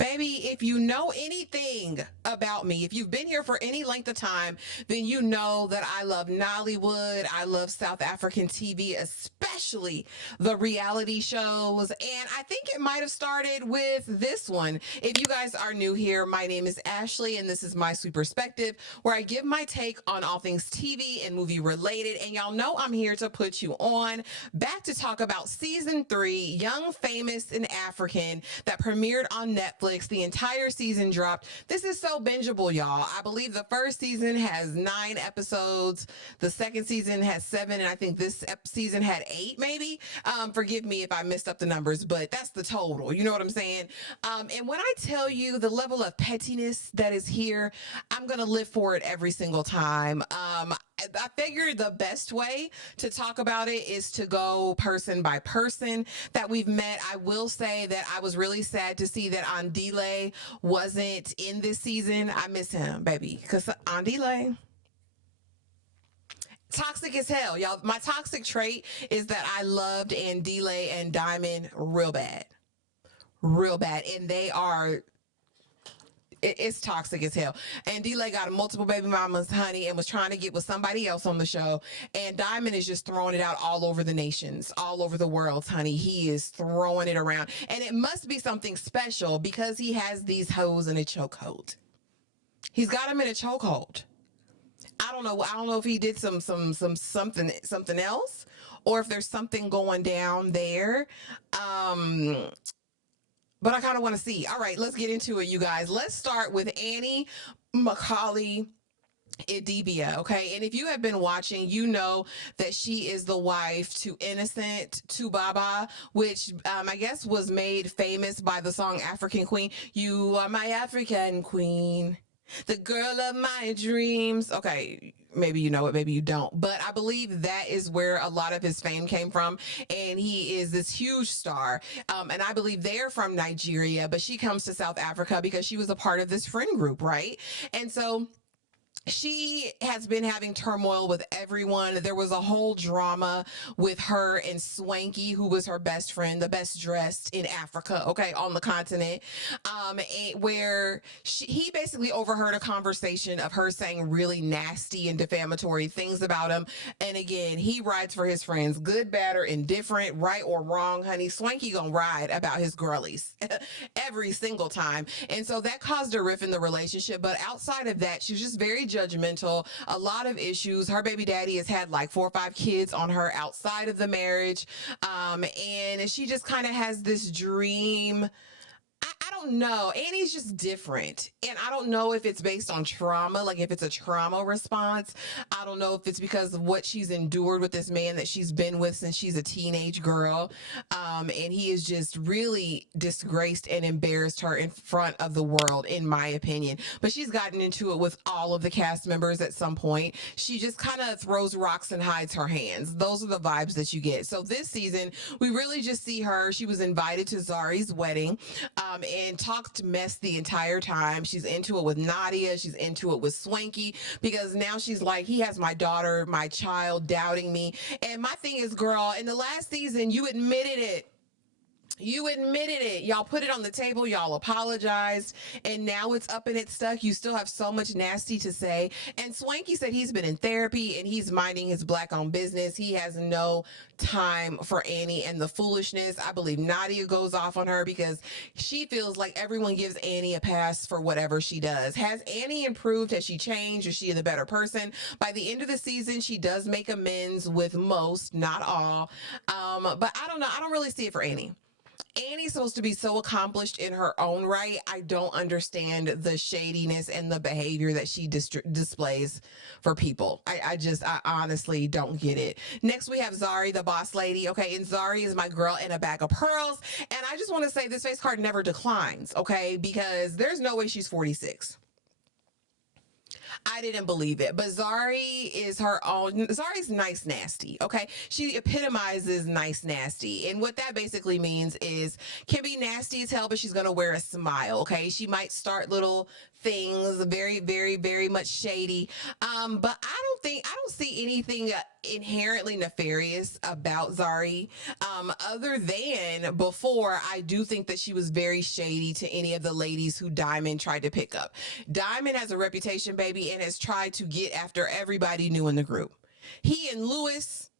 Baby, if you know anything about me, if you've been here for any length of time, then you know that I love Nollywood. I love South African TV, especially the reality shows. And I think it might have started with this one. If you guys are new here, my name is Ashley, and this is My Sweet Perspective, where I give my take on all things TV and movie related. And y'all know I'm here to put you on back to talk about season 3, Young, Famous, and African, that premiered on Netflix. The entire season dropped. This is so bingeable, y'all. I believe the first season has 9 episodes. The second season has 7, and I think this season had 8, maybe. Forgive me if I messed up the numbers, but that's the total. You know what I'm saying? And when I tell you the level of pettiness that is here, I'm going to live for it every single time. I figured the best way to talk about it is to go person by person that we've met. I will say that I was really sad to see that Andile wasn't in this season. I miss him, baby, because Andile, toxic as hell, y'all. My toxic trait is that I loved Andile and Diamond real bad. Real bad. And they are, it's toxic as hell. And D-Lay got multiple baby mamas, honey, and was trying to get with somebody else on the show. And Diamond is just throwing it out all over the nations, all over the world, honey. He is throwing it around. And it must be something special because he has these hoes in a chokehold. He's got them in a chokehold. I don't know. I don't know if he did something else, or if there's something going down there. But I kind of want to see. All right, let's get into it, you guys. Let's start with Annie Macaulay Idibia, okay? And if you have been watching, you know that she is the wife to Innocent to Baba, which I guess was made famous by the song African Queen. You are my African queen, the girl of my dreams. Okay, maybe you know it, maybe you don't, but I believe that is where a lot of his fame came from. And he is this huge star. And I believe they're from Nigeria, but she comes to South Africa because she was a part of this friend group, right? And so she has been having turmoil with everyone. There was a whole drama with her and Swanky, who was her best friend, the best dressed in Africa, okay, on the continent, where he basically overheard a conversation of her saying really nasty and defamatory things about him. And again, he rides for his friends, good, bad, or indifferent, right or wrong, honey. Swanky gonna ride about his girlies every single time. And so that caused a rift in the relationship. But outside of that, she was just very judgmental, a lot of issues. Her baby daddy has had like 4 or 5 kids on her outside of the marriage. And she just kind of has this dream. I don't know. Annie's just different. And I don't know if it's based on trauma, like if it's a trauma response. I don't know if it's because of what she's endured with this man that she's been with since she's a teenage girl. And he has just really disgraced and embarrassed her in front of the world, in my opinion. But she's gotten into it with all of the cast members at some point. She just kind of throws rocks and hides her hands. Those are the vibes that you get. So this season, we really just see her. She was invited to Zari's wedding. And talked mess the entire time. She's into it with Nadia. She's into it with Swanky because now she's like, he has my daughter, my child, doubting me. And my thing is, girl, in the last season, you admitted it. You admitted it. Y'all put it on the table. Y'all apologized. And now it's up and it's stuck. You still have so much nasty to say. And Swanky said he's been in therapy and he's minding his black-owned business. He has no time for Annie and the foolishness. I believe Nadia goes off on her because she feels like everyone gives Annie a pass for whatever she does. Has Annie improved? Has she changed? Is she the better person? By the end of the season, she does make amends with most, not all. But I don't know. I don't really see it for Annie. Annie's supposed to be so accomplished in her own right. I don't understand the shadiness and the behavior that she displays for people. I honestly don't get it. Next, we have Zari, the boss lady. Okay, and Zari is my girl in a bag of pearls. And I just want to say this face card never declines, okay, because there's no way she's 46. I didn't believe it. But Zari is her own. Zari's nice nasty, okay? She epitomizes nice nasty. And what that basically means is can be nasty as hell, but she's going to wear a smile, okay? She might start little things very, very, very much shady. But I don't see anything inherently nefarious about Zari. Other than before, I do think that she was very shady to any of the ladies who Diamond tried to pick up. Diamond has a reputation, baby, and has tried to get after everybody new in the group. He and Lewis,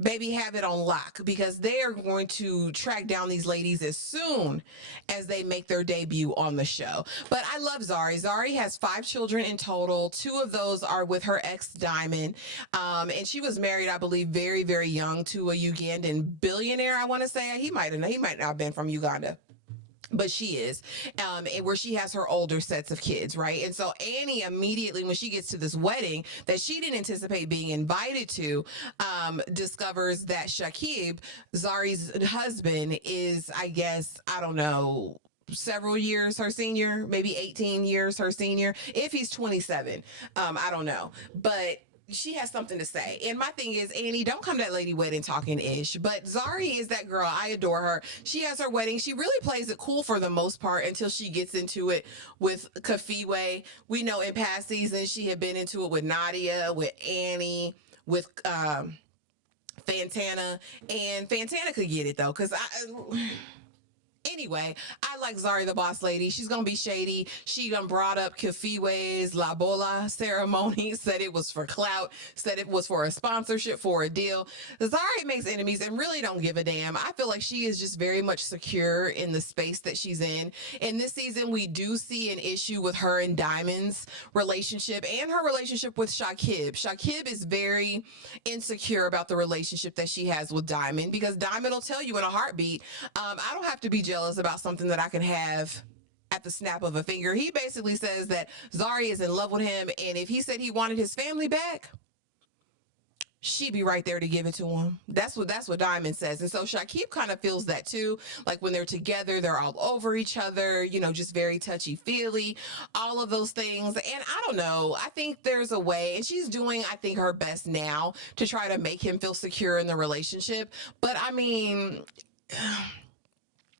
baby, have it on lock because they are going to track down these ladies as soon as they make their debut on the show. But I love Zari. Zari has 5 children in total. 2 of those are with her ex Diamond. And she was married, I believe, very, very young to a Ugandan billionaire, I want to say. He might not have been from Uganda, but she is, and where she has her older sets of kids, right? And so Annie immediately, when she gets to this wedding that she didn't anticipate being invited to, discovers that Shakib, Zari's husband, is, I guess, I don't know, several years her senior, maybe 18 years her senior, if he's 27. I don't know, but she has something to say. And my thing is, Annie, don't come to that lady wedding talking ish. But Zari is that girl. I adore her. She has her wedding. She really plays it cool for the most part until she gets into it with Kafiwe. We know in past seasons she had been into it with Nadia, with Annie, with Fantana. And Fantana could get it though, because anyway, I like Zari the boss lady. She's gonna be shady. She done brought up Kafiwe's La Bola ceremony, said it was for clout, said it was for a sponsorship, for a deal. Zari makes enemies and really don't give a damn. I feel like she is just very much secure in the space that she's in. In this season, we do see an issue with her and Diamond's relationship and her relationship with Shakib. Shakib is very insecure about the relationship that she has with Diamond because Diamond will tell you in a heartbeat, I don't have to be jealous about something that I can have at the snap of a finger. He basically says that Zari is in love with him, and if he said he wanted his family back, she'd be right there to give it to him. That's what Diamond says. And so Shakib kind of feels that too. Like when they're together, they're all over each other, just very touchy-feely, all of those things. And I don't know. I think there's a way, and she's doing, I think, her best now to try to make him feel secure in the relationship. But I mean,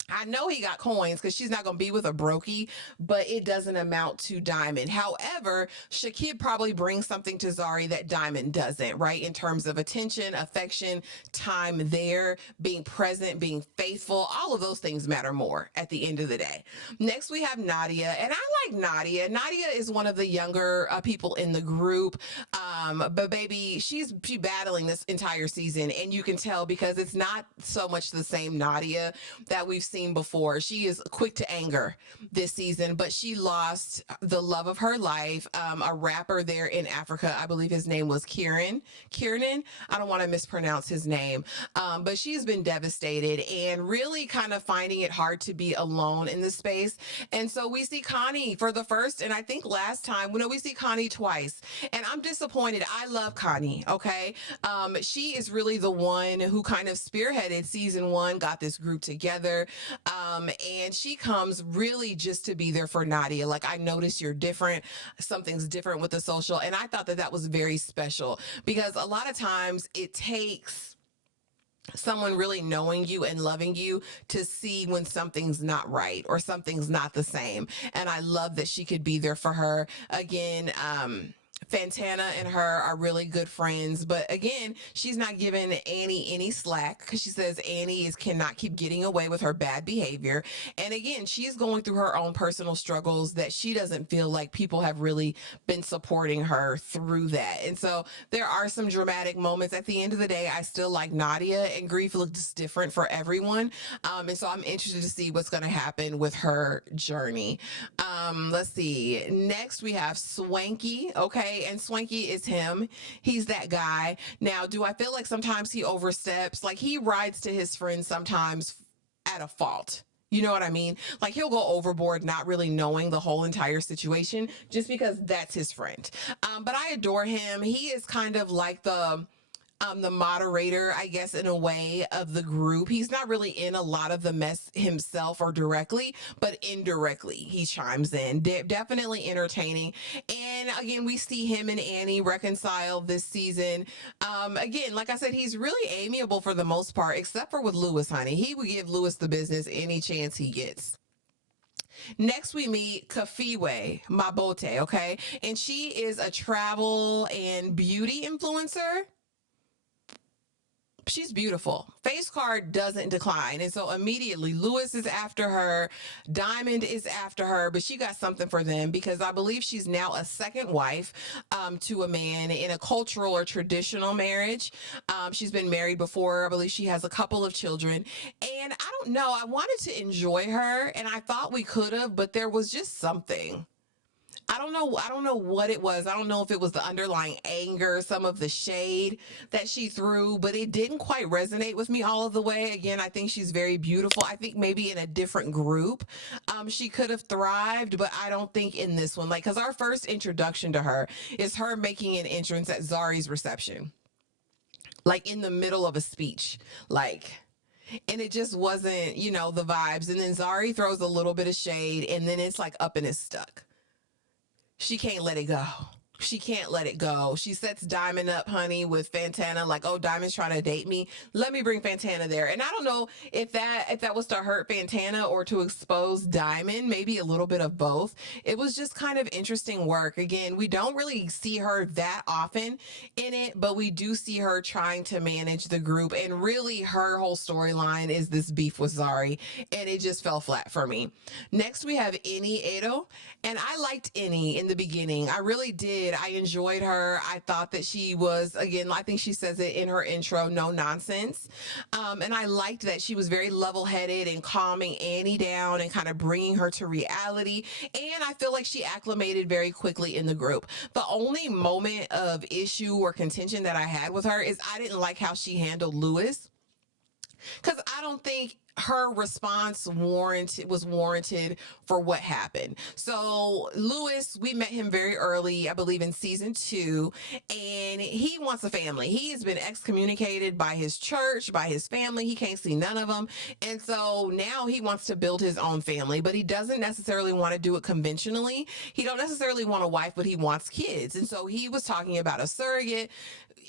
I know he got coins because she's not going to be with a brokey, but it doesn't amount to Diamond. However, Shakib probably brings something to Zari that Diamond doesn't, right? In terms of attention, affection, time there, being present, being faithful. All of those things matter more at the end of the day. Next, we have Nadia, and I like Nadia. Nadia is one of the younger people in the group, but baby, she's battling this entire season, and you can tell because it's not so much the same Nadia that we've seen before. She is quick to anger this season, but she lost the love of her life, a rapper there in Africa. I believe his name was Kieran. I don't want to mispronounce his name, but she's been devastated and really kind of finding it hard to be alone in this space. And so we see Connie for the first, and I think last time, we see Connie twice, and I'm disappointed. I love Connie, okay? She is really the one who kind of spearheaded season 1, got this group together. And she comes really just to be there for Nadia. Like, I noticed you're different. Something's different with the social. And I thought that that was very special because a lot of times it takes someone really knowing you and loving you to see when something's not right or something's not the same. And I love that she could be there for her. Again, Fantana and her are really good friends, but again, she's not giving Annie any slack because she says Annie cannot keep getting away with her bad behavior. And again, she's going through her own personal struggles that she doesn't feel like people have really been supporting her through that. And so there are some dramatic moments. At the end of the day, I still like Nadia, and grief looks different for everyone. And so I'm interested to see what's going to happen with her journey. Let's see. Next, we have Swanky. Okay. And Swanky is him. He's that guy. Now, do I feel like sometimes he oversteps? Like, he rides to his friends sometimes at a fault. You know what I mean? Like, he'll go overboard, not really knowing the whole entire situation just because that's his friend. But I adore him. He is kind of like the moderator, I guess, in a way, of the group. He's not really in a lot of the mess himself or directly, but indirectly he chimes in. Definitely entertaining. And again, we see him and Annie reconcile this season. Again, like I said, he's really amiable for the most part, except for with Lewis, honey. He would give Lewis the business any chance he gets. Next, we meet Kafiwe Mabote, okay? And she is a travel and beauty influencer. she's beautiful. Face card doesn't decline. And so immediately Lewis is after her, Diamond is after her, but she got something for them because I believe she's now a second wife to a man in a cultural or traditional marriage. She's been married before. I believe she has a couple of children. And I don't know, I wanted to enjoy her and I thought we could have, but there was just something. I don't know. I don't know what it was. I don't know if it was the underlying anger, some of the shade that she threw, but it didn't quite resonate with me all of the way. Again, I think she's very beautiful. I think maybe in a different group, she could have thrived, but I don't think in this one. Like, because our first introduction to her is her making an entrance at Zari's reception, like in the middle of a speech, like. And it just wasn't, the vibes. And then Zari throws a little bit of shade, and then it's like up and it's stuck. She can't let it go. She can't let it go. She sets Diamond up, honey, with Fantana, like, oh, Diamond's trying to date me. Let me bring Fantana there. And I don't know if that was to hurt Fantana or to expose Diamond, maybe a little bit of both. It was just kind of interesting work. Again, we don't really see her that often in it, but we do see her trying to manage the group. And really her whole storyline is this beef with Zari. And it just fell flat for me. Next, we have Eni Edo. And I liked Eni in the beginning. I really did. I enjoyed her. I thought that she was, again, I think she says it in her intro, no nonsense. And I liked that she was very level-headed and calming Annie down and kind of bringing her to reality. And I feel like she acclimated very quickly in the group. The only moment of issue or contention that I had with her is I didn't like how she handled Lewis. Because I don't think her response was warranted for what happened. So Lewis, we met him very early, I believe in season 2, and he wants a family. He has been excommunicated by his church, by his family. He can't see none of them. And so now he wants to build his own family, but he doesn't necessarily want to do it conventionally. He don't necessarily want a wife, but he wants kids. And so he was talking about a surrogate.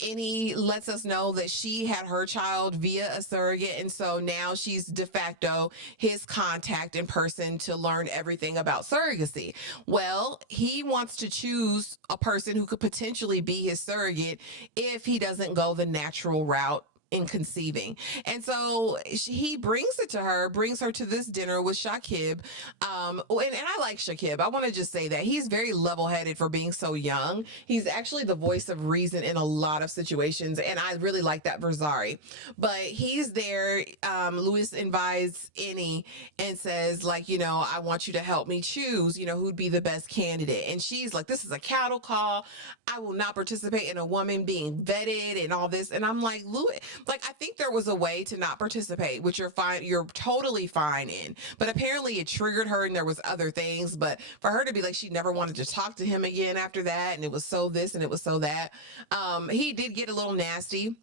And he lets us know that she had her child via a surrogate. And so now she's de facto his contact in person to learn everything about surrogacy. Well, he wants to choose a person who could potentially be his surrogate if he doesn't go the natural route in conceiving. And so he brings it to her, brings her to this dinner with Shakib. And I like Shakib. I want to just say that he's very level-headed for being so young. He's actually the voice of reason in a lot of situations, and I really like that for Zari. But he's there. Lewis invites Annie and says, like, I want you to help me choose, who'd be the best candidate. And she's like, this is a cattle call. I will not participate in a woman being vetted and all this. And I'm like, Lewis, like, I think there was a way to not participate, which you're totally fine in. But apparently it triggered her and there was other things. But for her to be like, she never wanted to talk to him again after that. And it was so this and it was so that. He did get a little nasty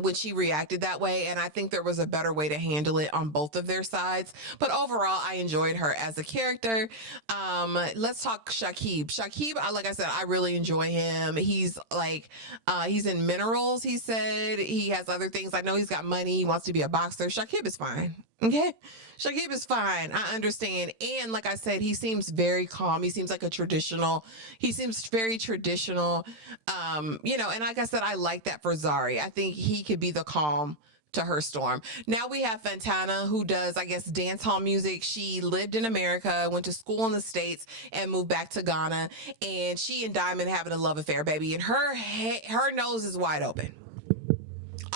when she reacted that way, and I think there was a better way to handle it on both of their sides. But overall, I enjoyed her as a character. Let's talk Shakib. Shakib, like I said, I really enjoy him. He's like, he's in minerals, he said. He has other things. I know he's got money. He wants to be a boxer. Shakib is fine. Okay? Shakib is fine. I understand. And like I said, he seems very calm. He seems like he seems very traditional. And like I said, I like that for Zari. I think he could be the calm to her storm. Now we have Fantana, who does, I guess, dance hall music. She lived in America, went to school in the States, and moved back to Ghana. And she and Diamond having a love affair, baby. And her nose is wide open.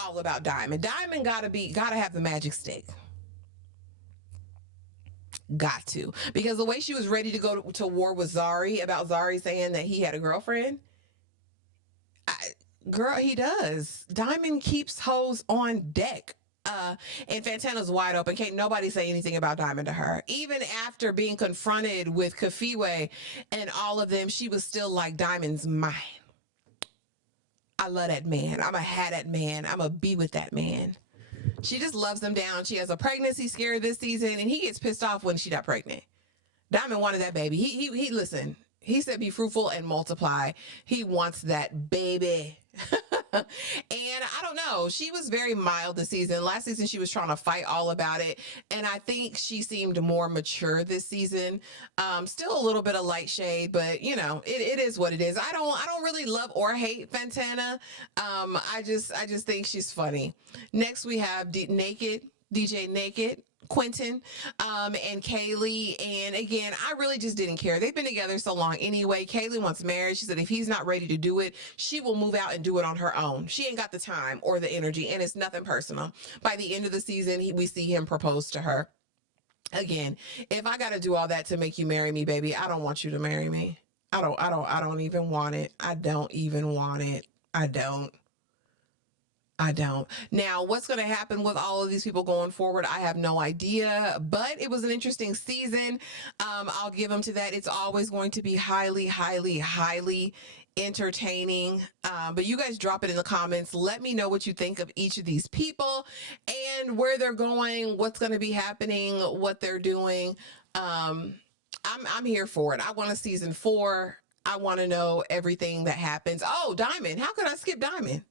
All about Diamond. Diamond gotta have the magic stick. Got to. Because the way she was ready to go to war with Zari about Zari saying that he had a girlfriend. Girl, he does. Diamond keeps hoes on deck. And Fantana's wide open. Can't nobody say anything about Diamond to her. Even after being confronted with Kafiwe and all of them, she was still like, Diamond's mine. I love that man. I'ma have that man. I'ma be with that man. She just loves them down. She has a pregnancy scare this season, and he gets pissed off when she not pregnant. Diamond wanted that baby. He listen. He said, be fruitful and multiply. He wants that baby. I don't know, she was very mild this season. Last season she was trying to fight all about it, and I think she seemed more mature this season. Still a little bit of light shade, but you know, it is what it is. I don't really love or hate Fantana. I just think she's funny. Next we have DJ Naked, Quentin, and Kaylee. And again, I really just didn't care. They've been together so long anyway. Kaylee wants marriage. She said if he's not ready to do it, she will move out and do it on her own. She ain't got the time or the energy, and it's nothing personal. By the end of the season, we see him propose to her. Again, if I got to do all that to make you marry me, baby, I don't want you to marry me. I don't even want it. I don't even want it. I don't. I don't. Now, what's going to happen with all of these people going forward? I have no idea, but it was an interesting season. I'll give them to that. It's always going to be highly, highly, highly entertaining. But you guys drop it in the comments. Let me know what you think of each of these people and where they're going, what's going to be happening, what they're doing. I'm here for it. I want a season 4. I want to know everything that happens. Oh, Diamond. How could I skip Diamond?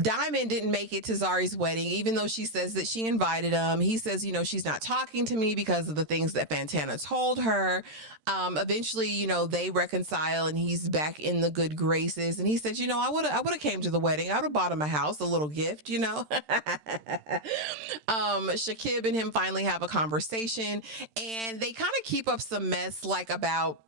Diamond didn't make it to Zari's wedding, even though she says that she invited him. He says, you know, she's not talking to me because of the things that Fantana told her. Eventually, you know, they reconcile and he's back in the good graces. And he says, you know, I would have came to the wedding. I would have bought him a house, a little gift, you know. Shakib and him finally have a conversation, and they kind of keep up some mess, like about,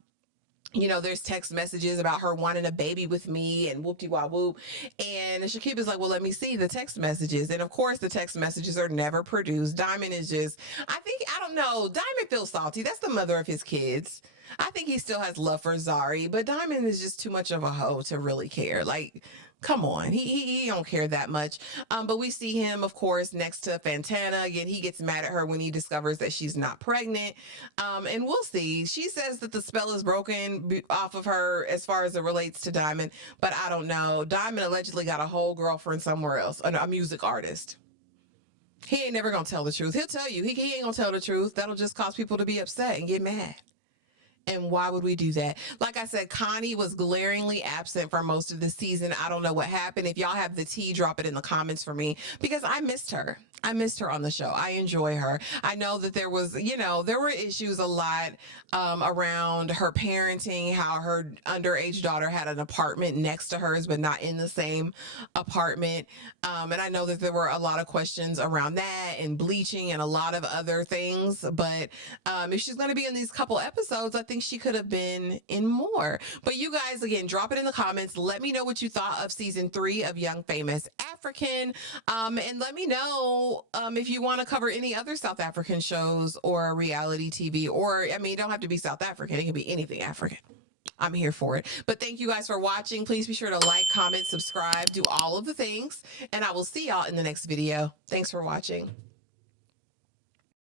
you know, there's text messages about her wanting a baby with me and whoop-de-wah whoop. And Shakib is like, well, let me see the text messages. And of course, the text messages are never produced. Diamond is just, I don't know. Diamond feels salty. That's the mother of his kids. I think he still has love for Zari, but Diamond is just too much of a hoe to really care. Like, come on, he don't care that much. But we see him, of course, next to Fantana. Again, he gets mad at her when he discovers that she's not pregnant. And we'll see. She says that the spell is broken off of her as far as it relates to Diamond, but I don't know. Diamond allegedly got a whole girlfriend somewhere else, a music artist. He ain't never gonna tell the truth. He'll tell you. He ain't gonna tell the truth. That'll just cause people to be upset and get mad. And why would we do that? Like I said, Connie was glaringly absent for most of the season. I don't know what happened. If y'all have the tea, drop it in the comments for me, because I missed her. I missed her on the show. I enjoy her. I know that there was, you know, there were issues a lot around her parenting, how her underage daughter had an apartment next to hers, but not in the same apartment. And I know that there were a lot of questions around that and bleaching and a lot of other things. But if she's going to be in these couple episodes, I think she could have been in more. But you guys, again, drop it in the comments. Let me know what you thought of season 3 of Young Famous African. And let me know if you want to cover any other South African shows or reality TV, or, I mean, it don't have to be South African. It can be anything African. I'm here for it. But thank you guys for watching. Please be sure to like, comment, subscribe, do all of the things, and I will see y'all in the next video. Thanks for watching.